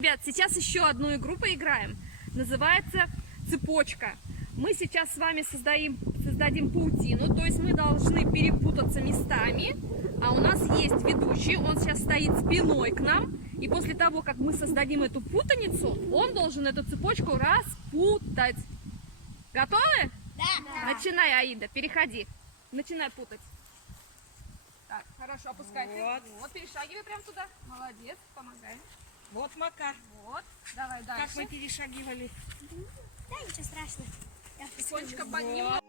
Ребят, сейчас еще одну игру поиграем. Называется цепочка. Мы сейчас с вами создадим паутину, то есть мы должны перепутаться местами. А у нас есть ведущий, он сейчас стоит спиной к нам. И после того, как мы создадим эту путаницу, он должен эту цепочку распутать. Готовы? Да. Начинай, Аида, переходи. Начинай путать. Так, хорошо, опускайте. Вот, перешагивай прям туда. Молодец, помогай. Вот Макар. Вот, давай дальше. Как вы перешагивали? Да, ничего страшного. Цепочка поднимай.